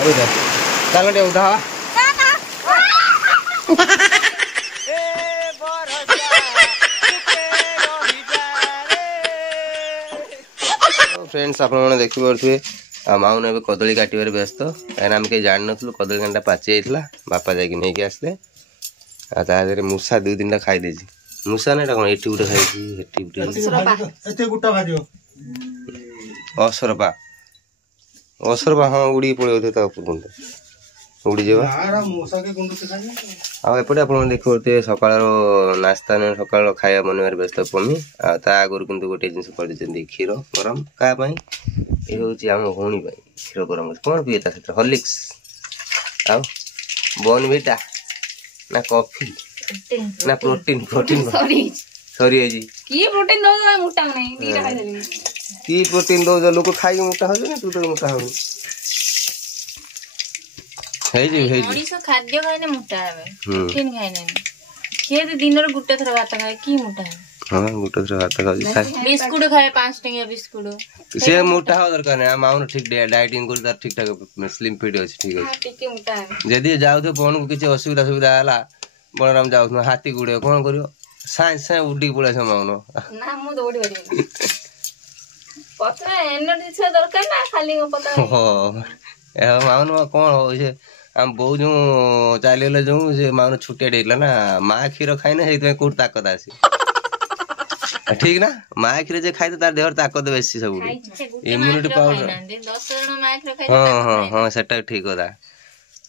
चलो टे उठा फ्रेंड्स आपने देखी पारे माउन ए कदली काटार व्यस्त कहीं आम कहीं जान नु कदली कांटा पाची जाइए बापा जाकि आसले आगे मूसा 2-3टा खाईदे मूसा ना कौन एटी गोटे खाई असरपा असरपा हाँ उड़ी पड़े उड़ी जावा आपटे आप देखते सकाल नास्ता सकाल खाया बनवार व्यस्त पमी आगुरी कितु गोटे जिन कर क्षीर गरम क्या ये हूँ आम भौणी क्षीर गरम कौन पीए सहित हॉर्लिक्स आउ बॉर्नविटा ना कॉफी ना प्रोटीन प्रोटीन सॉरी जी की प्रोटीन दो मोटा नहीं दीटा खाई देली की प्रोटीन दो लोग खाई मोटा हो तू तो मोटा हो मनीष खाद्य खाइने मोटा है प्रोटीन खाइने के दिन रे गुटे थरा भात खाए की मोटा है हां गुटे थरा भात खाए बिस्कुट खाए 5 टंकिया बिस्कुट से मोटा हो दरकार नै माउन ठीक डाइटिंग कर तार ठीक ठाक स्लिम फिट अछि ठीक अछि ठीक मोटा है जदी जाउ तो फोन को किछ असुविधा सुविधा हला बलराम जाउ हाथी गुडे कोन करियो साइ उडी पळे छ माउन ना मु दौड़ी बरी पतला एनर्जी छ दरकार ना खाली पतला हो ए माउन कोन हो से हम बहु जो चले जो से माउन छुटिया डेला ना माँ क्षीर खाइना से कौट ताकत आसी ठीक ना माँ क्षीर जे खाई तार देहर ताकत बेसी सब इम्यूनिटी पावर हाँ हाँ हाँ सेटा ठीक कथा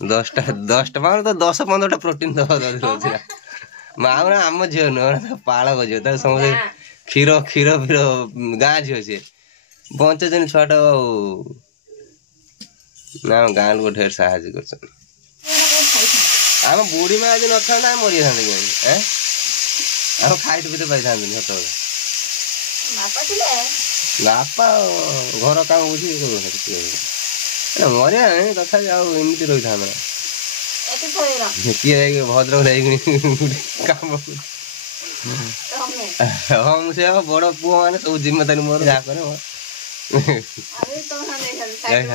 10टा माउन तो 10-15टा प्रोटीन दवा माउन आम झील नुह पाल झील समझे क्षीर क्षीर फीर गाँ झील सी बंचन छुआटा ना गाँ लोग ढेर साहय कर बुढ़ी माँ आज न था मरी था खाई भी तो पाई था बापा घर काम बुझी मरिया नहीं तथा एमती रही था किए भद्रक काम हाँ मुझे बड़ पुआ मैंने सब जिम्मेदारी मोर जहाँ करे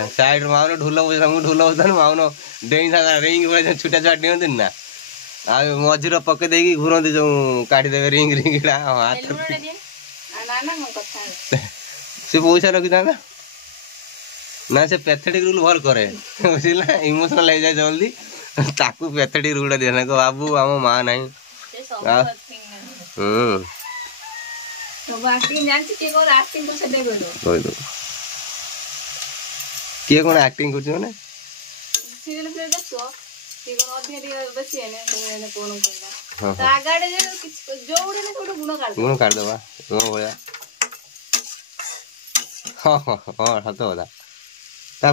साइड माउन ढोल बजा ढोल बजा माउन डेई था रिंग छुटा छुआ डिंट ना आ मझीर पके दे घूरती जो काटिदेवे रिंग रिंग हाथ से पैसा रखी था ना से पैथेटिक रूल भल करे बुझला इमोशनल हो जाए जल्दी ताकू पैथेटिक रूल दिया को बाबू आम माँ ना किए कौन एक्टिंग कर माने सीरियल प्ले देखो कि कोन अधिक अधिक बेसी है ने कोन कहला ता आगाडे जे जोउडे ने थोड़ा गुण काट देबा ओ होया हां हां हां हतो होला ता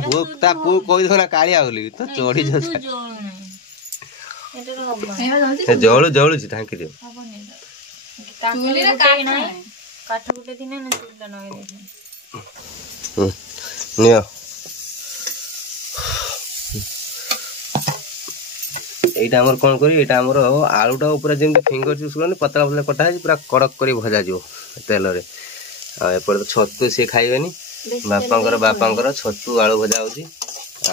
पु कोइ थोना कालिया होली तो चोड़ी जो एटा हबा जळू जळू छी थांकी दियो हबने चूली रे काट नाही काठ गुटे दिन ने चूलटा नय दे नियो एटा हमर कोन करी एटा हमर आलूटा ऊपर जेम फिंगर चूस करनी पतला पतला कटा है पूरा कड़क करी भजा जो तेल रे आ एपर तो छत्तू से खाइबेनी बापांकर छत्तू आलू भजा होची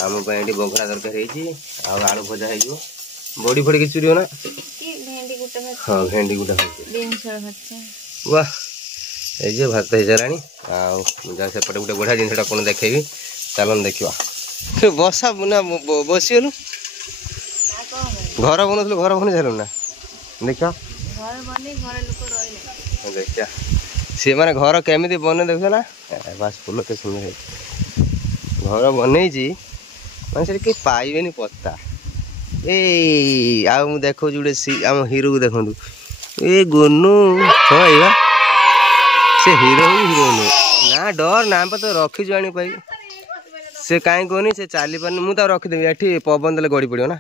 आम पे एटी बघरा दरकार हेची आ आलू भजा हे जो बॉडी फड़ी के चुरियो ना की भेंडी गुटा हां भेंडी गुटा बीन सर भत्ता वाह ए जे भात हे जरानी आ जा से पटे गुटे बढा जिनटा कोन देखेबी चलन देखिवा बसा बुना बसियलु घर बनल घर बन जालु ना देखा घर बनी घर लोक रहिले देखा से माने घर केमिति बने देखो ना बस फुल के सुंदर है घर बनै जी माने से के पाइबेनी पत्ता ए आ मु देखो जुडे हम हीरो को देखंदु ए गोनू होइबा से हीरो ना डर ना तो रखी जानी पाई से काई कोनी से चाली पानी मु तो रखी देबी एठी पवन देले गड़ी पड़ियो ना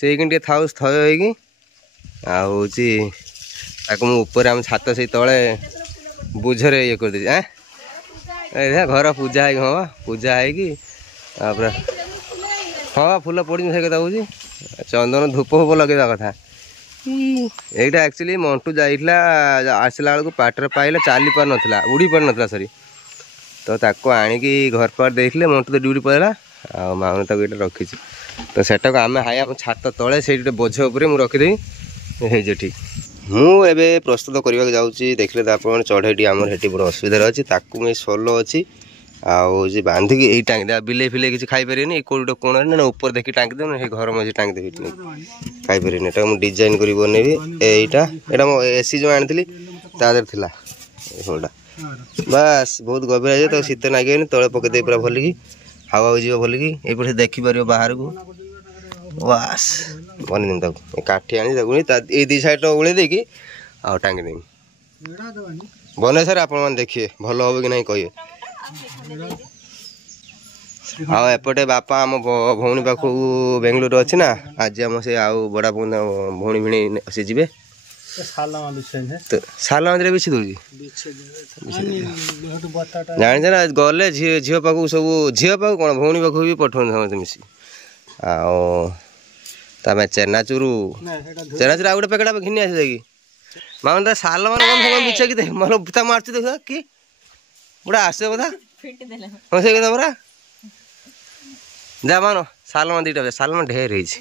से कि थाउ थय होगी आउची ताको मु ऊपर हम छात से तळे बुझरे ये कर दे ए घर पूजा है हां पूजा है कि तापर हां फूल पड़ी से कथा होची चंदन धूप होप लगेदा कथा एटा एक्चुअली मंटू जाइला आसला को पाटर पाइला चाली पार नथला उड़ी पार नथला सरी तो ताको आनी की घर पर देखले मंटू तो ड्यूटी पड़ेला ଆଉ ମାଉନ ତାକୁ ଏଇଟା ରଖିଛି ତ ସେଟାକୁ ଆମେ ହାଇ ଆମ ଛାତ ତଳେ ସେଇଠି ଗୋଟେ ବୋଝ ଉପରେ ମୁଁ ରଖିଦେବି ହେଇଯିବ ଠିକ୍। ମୁଁ ଏବେ ପ୍ରସ୍ତୁତ କରିବାକୁ ଯାଉଛି ଦେଖିଲେ ତ ଆପଣମାନେ ଚଢ଼େଇଟି ଆମର ସେଠି ବଡ଼ ଅସୁବିଧାରେ ଅଛି ତାକୁ ମୁଁ ସୋଲ ଅଛି ଆଉ ଯେ ବାନ୍ଧିକି ଏଇ ଟାଙ୍ଗିଦେବା ବିଲେଇ ଫିଲେଇ କିଛି ଖାଇପାରିବେନି ଏଇ କୋଉଠି ଗୋଟେ କୋଣରେ ନା ଉପରେ ଦେଖି ଟାଙ୍ଗିଦେବ ନା ସେଇ ଘର ମଝି ଟାଙ୍ଗିଦେବି ଖାଇପାରିବେନି ଏଟାକୁ ମୁଁ ଡିଜାଇନ୍ କରି ବନେଇବି। ଏଇଟା ମୋ ଏସି ଯେଉଁ ଆଣିଥିଲି ତା ଦେହରେ ଥିଲା ଏ ସୋଲଟା ବାସ୍ ବହୁତ ଗଭୀର ହେଇଯାଏ ତାକୁ ଶୀତ ଲାଗିବନି ତଳେ ପକେଇଦେବି ପୁରା ଭଲିକି ହାୱା ଯିବ ଭଲିକି ଏଇପଟେ ଦେଖିପାରିବ ବାହାରକୁ ବାସ୍ ବନେଇଦେବି ତାକୁ କାଠି ଆଣି ତାକୁ ଏଇ ଦୁଇ ସାଇଡ଼୍ର ଓଳେଇ ଦେଇକି ଆଉ ଟାଙ୍ଗିଦେବି ବନେଇ ସାର୍ ଆପଣମାନେ ଦେଖିବେ ଭଲ ହେବ କି ନାହିଁ କହିବେ। ଆଉ ଏପଟେ ବାପା ଆମ ଭଉଣୀ ପାଖକୁ ବେଙ୍ଗଲୋର ଅଛି ନା ଆଜି ଆମ ସେ ଆଉ ବଡ଼ା ଭଉଣୀ ଭିଣୀ ସେ ଯିବେ ସାଲ ମନ୍ଦିର ବିଛି ଦଉଛି ଜାଣିଛ ନା ଗଲେ ଝିଅ ପାଖକୁ ସବୁ ଝିଅ ପାଖକୁ କ'ଣ ଭଉଣୀ ପାଖକୁ ବି ପଠାଉଛନ୍ତି ସମସ୍ତେ ମିଶିକି। ଆଉ ତମେ ଚେନାଚୁରୁ ଆଉ ଗୋଟେ ପ୍ୟାକେଟ୍ ଘିନି ଆସି ଯାଇକି ମାମା ସାଲ ମାନେ ବିଛ କି ଭଲ ତା ମାରୁଛି ଦେଖ କି ଗୋଟେ ଆସିବ କଥା ହଁ ସେଇ କଥା ପରା ଯା ମାନ ସାଲମା ଦୁଇଟା ସାଲମା ଢେର ହେଇଛି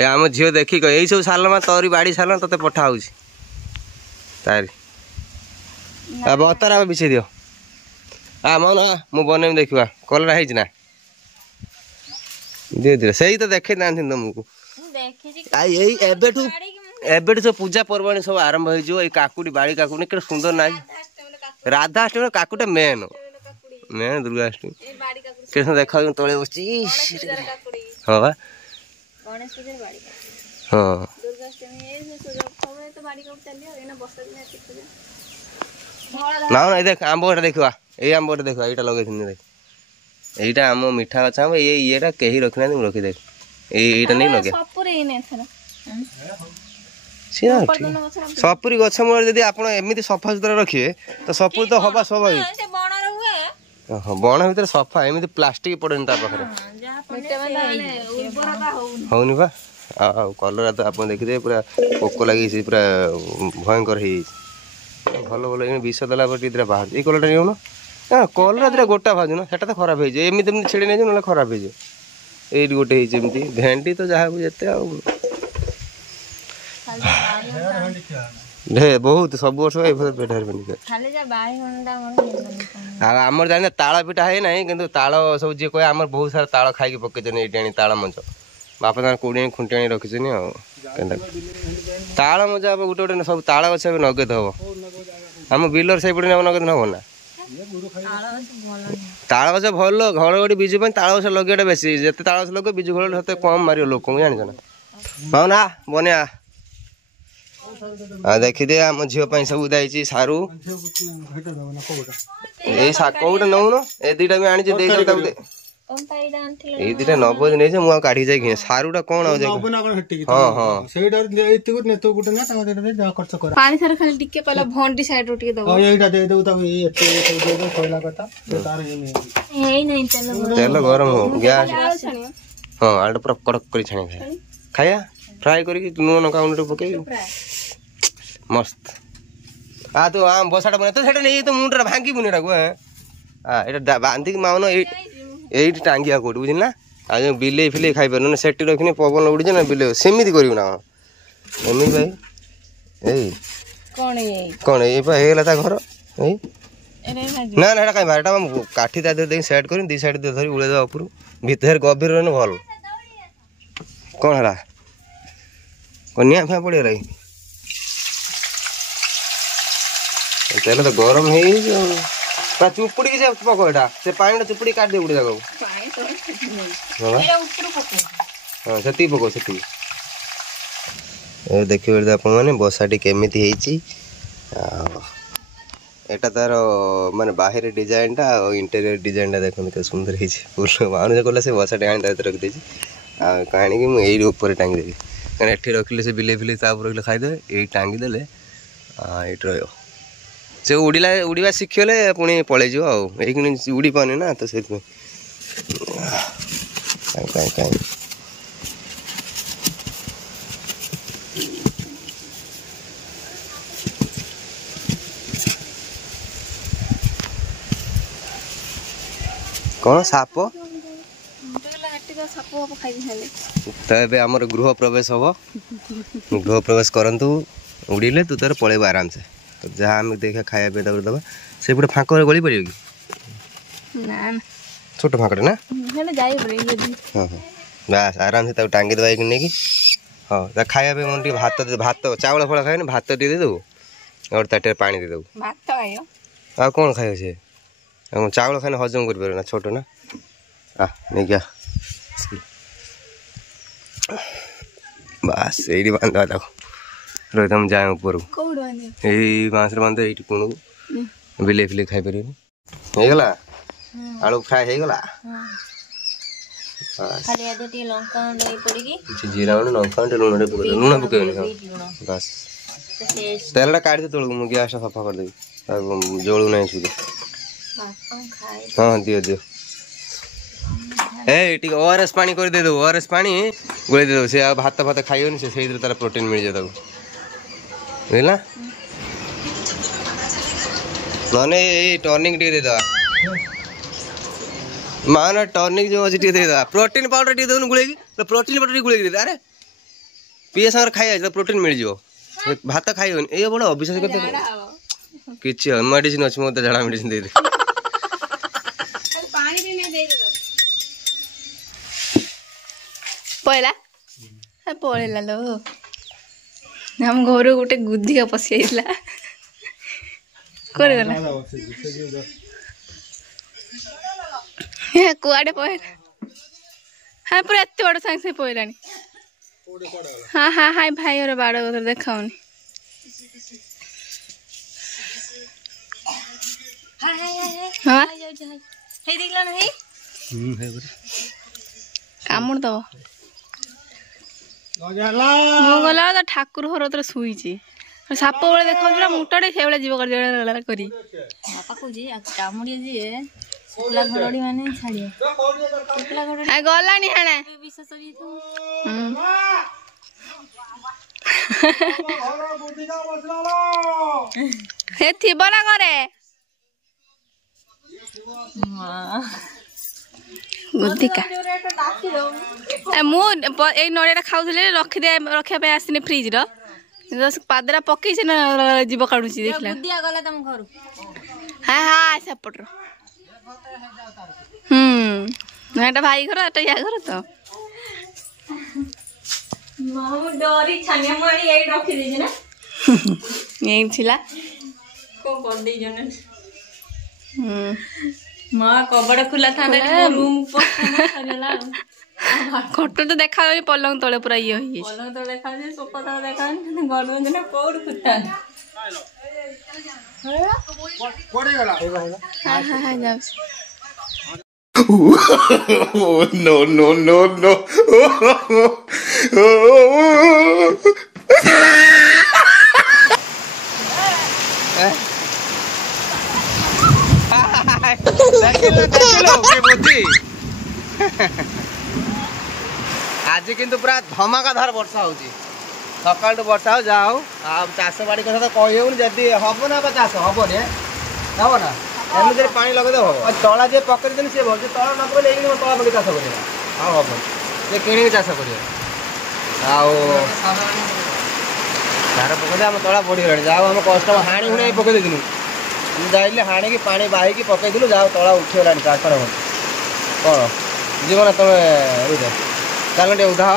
ଏ ଆମ ଝିଅ ଦେଖି କହ ଏଇ ସବୁ ସାଲମା ତୋରି ବାଡ଼ି ସାଲମା ତୋତେ ପଠା ହଉଛି ତାରି ବତାରା ବିଛେଇ ଦିଅ ମାନ ମୁଁ ବନେଇବି ଦେଖିବା କଲରା ହେଇଛି ନା ଧୀରେ ଧୀରେ ସେଇ ତ ଦେଖେଇ ନାହାନ୍ତି ତମକୁ ଏଇ ଏବେଠୁ ସବୁ ପୂଜା ପର୍ବାଣୀ ସବୁ ଆରମ୍ଭ ହେଇଯିବ ଏଇ କାକୁଡ଼ି ବାଡ଼ି କାକୁଡ଼ି କେତେ ସୁନ୍ଦର ନାହିଁ ରାଧାଷ୍ଟମୀ କାକୁଟା ମେନ୍ ଦୁର୍ଗାଷ୍ଟମୀ କେତେ ଦେଖାଯାଉଛି ତଳେ ବସିଛି ହଁ ବା ହଁ ନା ନା ଦେଖ ଆମ୍ବ ଗଟା ଦେଖିବା ଏଇ ଆମ୍ବ ଗଟା ଦେଖିବା ଏଇଟା ଲଗେଇଥିଲି ଦେଖ ଏଇଟା ଆମ ମିଠା ଗଛ ଆମ୍ବ ଇଏଟା କେହି ରଖିନାହାନ୍ତି ମୁଁ ରଖିଦେବି ଏଇଟା ନେଇ ଲଗେଇବା ସପୁରୀ ଗଛ ମୂଳରେ ଯଦି ଆପଣ ଏମିତି ସଫା ସୁତରା ରଖିବେ ତ ସପୁରୀ ତ ହବା ସ୍ୱାଭାବିକ ବଣ ଭିତରେ ସଫା ଏମିତି ପ୍ଲାଷ୍ଟିକ ପଡେନି ତା ପାଖରେ ହଉନି ବା ଆଉ କଲରା ତ ଆପଣ ଦେଖିଦେବେ ପୁରା ପୋକ ଲାଗିଛି ପୁରା ଭୟଙ୍କର ହେଇଯାଇଛି ଭଲ ଭଲ ବିଷ ଦେଲା ପରେ ଟିକେ ବାହାରୁଛି ଏଇ କଲରାଟା ନେଉନ କଲରା ଦିଟା ଗୋଟା ଭାଜୁନ ସେଟା ତ ଖରାପ ହେଇଯିବ ଏମିତି ଛିଡେଇ ନେଇଯିବ ନହେଲେ ଖରାପ ହେଇଯିବ ଏଇଠି ଗୋଟେ ହେଇଛି ଏମିତି ଭେଣ୍ଡି ତ ଯାହାକୁ ଯେତେ ଆଉ ବହୁତ ସବୁ ବର୍ଷ ଆଉ ଆମର ଜାଣିଲେ ତାଳ ପିଠା ହେଇନାହିଁ କିନ୍ତୁ ତାଳ ସବୁ ଯିଏ କହେ ଆମର ବହୁତ ସାରା ତାଳ ଖାଇକି ପକେଇଛନ୍ତି ଏଇଠି ଆଣି ତାଳ ମଞ୍ଜ ବାପା ତାଙ୍କ କୋଉଠି ଆଣି ଖୁଣ୍ଟି ଆଣି ରଖିଛନ୍ତି ଆଉ ତାଳ ମଞ୍ଜା ଗୋଟେ ଗୋଟେ ସବୁ ତାଳ ଗଛ ଏବେ ନଗଦ ହବ ଆମ ବିଲର ସେଇପଟେ ନଗଦ ହବ ନା ତାଳ ଗଛ ଭଲ ଘଡ଼ଘଡ଼ି ବିଜୁ ପାଇଁ ତାଳ ଗଛ ଲଗେଇଟା ବେଶୀ ଯେତେ ତାଳ ଗଛ ଲଗେଇବ ବିଜୁ ଘଡ଼ଘଡ଼ି ସେତେ କମ୍ ମାରିବ ଲୋକଙ୍କୁ ଜାଣିଛ ନା ହଁ ନା ବନିଆ ଆଉ ଦେଖିଦିଏ ଆମ ଝିଅ ପାଇଁ ସବୁ ଦେଇଛି ସାରୁ ଏଇ ଶାଗ ଗୋଟେ ନଉନ ଏ ଦିଟା ବି ଆଣିଛି ଦେଇଦେବ ତାକୁ ଏଇ ଦିଟା ନବ ନେଇছে ମୁଁ ଆଉ କାଢିକି ଯାଇ କିଣେ ସାରୁଟା କଣ ଆଉ ହଁ ହଁ ପାଣି ସାର ଖାଲି ଟିକେ କହିଲା ଭଣ୍ଡି ସାଇଡ ରୁ ଟିକେ ଦବ ଏଇଟା ଦେଇଦେବୁ ତାକୁ କହିଲା କଥା ତେଲ ଗରମ ହଉ ଗ୍ୟାସ ହଁ ଆଳୁ ପୁରା କଡ଼କ କରି ଛାଣି ଖାଇବା ଫ୍ରାଏ କରିକି ଲୁଣ ଲଙ୍କା ଗୁଣ୍ଡ ପକେଇକି ମସ୍ତ ତୁ ବସାଟା ବନେଇ ତ ସେଟା ନେଇ ତ ମୁଣ୍ଡଟା ଭାଙ୍ଗିବୁନି ଏଟାକୁ ଏଇଟା ବାନ୍ଧିକି ମାଉନ ଏଇଠି ଟାଙ୍ଗିଆ କୋଉଠି ବୁଝିଲି ନା ଆଉ ଯେଉଁ ବିଲେଇ ଫିଲେଇ ଖାଇପାରୁନ ନା ସେଠି ରଖିନି ପବନ ଉଡ଼ିଛି ନା ବିଲେଇ ସେମିତି କରିବୁ ନା ଏମିତି ଭାଇ ଏଇ କ'ଣ ଏଇ ପା ହେଇଗଲା ତା ଘର ଏଇ ନା ନା ଏଇଟା କାଇଁ ଏଟା କାଠି ତା ଦେହରେ ଦେଇକି ସେଟ୍ କରି ଦୁଇ ସାଇଡ୍ ଧରି ଉଡ଼େଇ ଦେବା ଉପରୁ ଭିତରେ ଗଭୀର ରହିଲେ ଭଲ କ'ଣ ହେଲା ନିଆଁ ଫିଆଁ ପଡ଼ିଗଲା କି ତେଲ ତ ଗରମ ହେଇଯାଇଛି ଆଉ ଚୁପୁଡ଼ିକି ସେ ପକ ଏଇଟା ସେ ପାଣିଟା ଚୁପୁଡ଼ିକି କାଟିଦିଅ ଗୋଟେ ଜାଗାକୁ ହଁ ସେତିକି ପକ ସେତିକି ଏବେ ଦେଖିବେ ଆପଣମାନେ ବସାଟି କେମିତି ହେଇଛି ଆଉ ଏଇଟା ତାର ମାନେ ବାହାରେ ଡିଜାଇନଟା ଆଉ ଇଣ୍ଟେରିୟର ଡିଜାଇନଟା ଦେଖନ୍ତୁ କେତେ ସୁନ୍ଦର ହେଇଛି ବାଣୁଜ କଲା ସେ ବସାଟି ଆଣି ତା ଭିତରେ ରଖିଦେଇଛି ଆଉ ଆଣିକି ମୁଁ ଏଇଠି ଉପରେ ଟାଙ୍ଗିଦେବି କାରଣ ଏଠି ରଖିଲେ ସେ ବିଲେଇ ଫିଲେଇ ତା ଉପରେ ରଖିଲେ ଖାଇଦେବେ ଏଇ ଟାଙ୍ଗିଦେଲେ ଏଇଠି ରହିବ ସେ ଉଡ଼ିବା ଶିଖିଗଲେ ପୁଣି ପଳେଇଯିବ ଆଉ ଏଇଖିଣି ଉଡ଼ି ପାରୁନି ନା ତ ସେଇଥିପାଇଁ କାଇଁ कौन साप साप खाई तो ए आमर गृह प्रवेश हम गृह प्रवेश करतु उड़े तू तर पलैब आराम से तो जहाँ आम देखा खाया पे दबा से गोटे फाँक गली पड़े कि छोट फाँकटे ना हाँ हाँ बास आराम से टांगी दबा नहीं कि हाँ खाया पे मन भात भात चावल फल खाए भात टे देदेबू और ताटे पानी देदेबू आ कौन खाए से चावल खाने हजम कर ना छोट ना आ नहीं क्या बास ये बांधा तक रही तुम जाए ऊपर यही बाँस बांध ये कौन बिले फिले खाई पारे होगला आलू फ्राए होगला जीरा लंका लुण लुण पकेबनी बस तेलटा काढ़ी तौक मुझे गैस सफा करदेवी जोड़ू ना सुधे हाँ दियो दियो ए ओआरएस पानी कर दे दो ओआरएस पानी गोले दे दो से भात भात खाइबनी से तार प्रोटीन मिल जाए बुझला नने टॉनिक टे देदा मान टॉनिक जो अच्छी टे देदा प्रोटीन पाउडर टे देन गुले तो प्रोटीन पाउडर गुले दे अरे पीए संग खाइ प्रोटीन मिल जाओ भात खाइबनी ए बड़ अविश्वास करते किछि मेडिसिन अछि मते झाड़ा मेडिसिन दे दे पानी भी नहीं दे दे पहला पड़ेला लो हम घर गोटे गुद्धिका पशि आइला गला कुआडे पहला हाँ पूरा एत बड़ सांगे सांगे पहला हाँ हाँ हाँ भाई और बाड़ उधर देखाऊनी हाँ कामुड़ दब गला ठाकुर घर तो शुई साप बेले देखा मुटाटे से जीव कर गला हे थी ना घरे गुद्धिका मुझे नड़िया खाऊली रखिदे रखापी आसनी फ्रिज पादरा पकई से जीव काढ़ुची देखला हाँ हाँ सेपट एटा भाई घर एटा या घर तो डरी छानिया मारी यही रखी दे ना यही थिला को कर दे जने मां कबड़ खुला था रूम पर सरेला खट तो देखा पलंग तले पूरा ये पलंग तो देखा सोफा तो देखा घर में ना कोड खुटा कोड़े गला हां हां हां जाओ no no no no आज किंतु पूरा धमाकाधार वर्षा होची सकाल वर्षा हो जा हो चाष बाड़ी कथा तो कही होनी जदि हम ना चाष हम ना हम ना एमती पानी लगे हम तला जे पकड़ देनी सी भर तला न पकड़े तला पकड़ चाष कर हम से किणी चाष कर सार पकड़े आम तला बढ़ीगला जाओ आम कष्ट हाणी हुणी पकई देलु जाइले हाणी की पानी बाहिकी पकईलु जाओ तला उठीगला ट्रांसफर हो कौन जीव ना तुम रुद चल टे उधा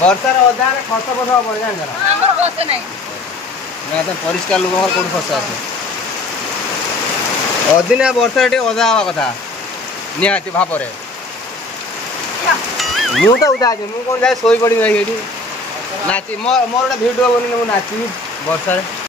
वर्षार अधार खस फस हम जान परिष्कार लोक कौन फस आस अदिना वर्षा टे अधा हवा कथा निहाती भाव मु तो उदा मुझे कौन जाए शोई पड़ी नाची मोर गोटे भिडियो बनी नाची वर्षा